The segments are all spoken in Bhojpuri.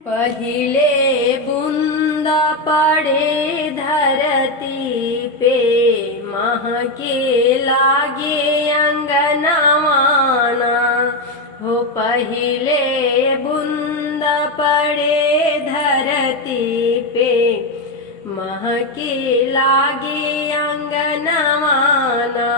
पहिले बूंदा पड़े धरती पे, महके लागे अंगनवाना हो। पहिले बूंदा पड़े धरती पे, महके लागे अंगनवाना।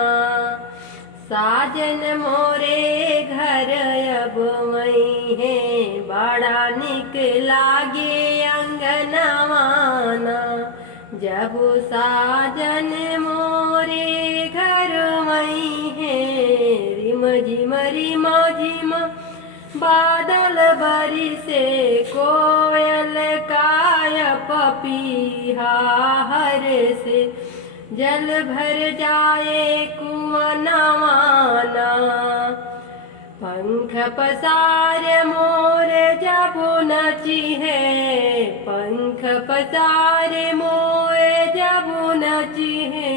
साजन मोरे घर अब वही है, बड़ा निक लागे अंगनवाना। जब साजन मोरे घर वही है, रिम झिम बादल बरी से, कोयल काय पपीहा हर से, जल भर जाए कुआं नवाना। पंख पसार मोर जब नची है, पंख पसार मोर जब नची है।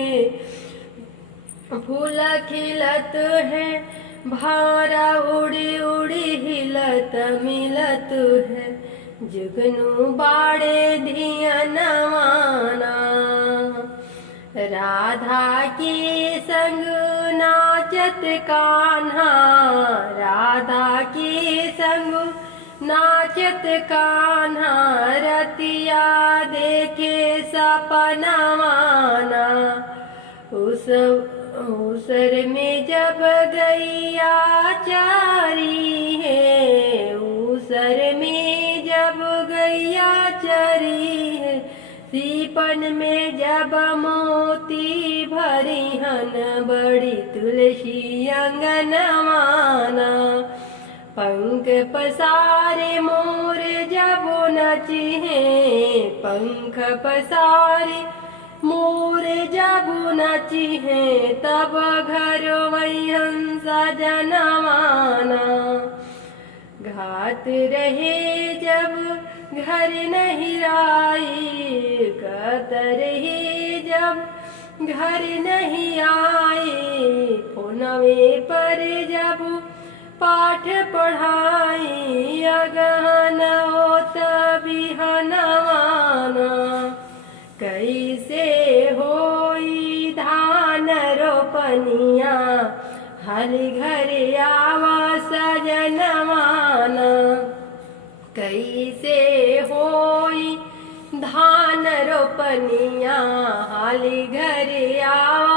फूल खिलत है, भारा उड़ी उड़ी हिलत मिलत है, जुगनू बाड़े धिया नवाना। राधा के संग नाचत कान्हा, राधा के संग नाचत कान्हा, रतिया देखे सपनवाना। उसर में जब गैया चरी है, उसर में जब गैया चरी है, सीपन में जब मोती भरी हन, बड़ी तुलसी अंगनवाना। पंख पसारे मोर जब नची है, पंख पसारे मोर जब नची है, तब घर वही हंस जनवाना। घात रहे जब घर नहीं आई, कहत रही जब घर नहीं आई, फोनवे पर जब पाठ पढ़ाई, अगहन होत बिहनवाना। कैसे होई धान रोपनिया, हर घर आवा सजनवाना। कैसे होई धान रोपनिया, हाली घर आवा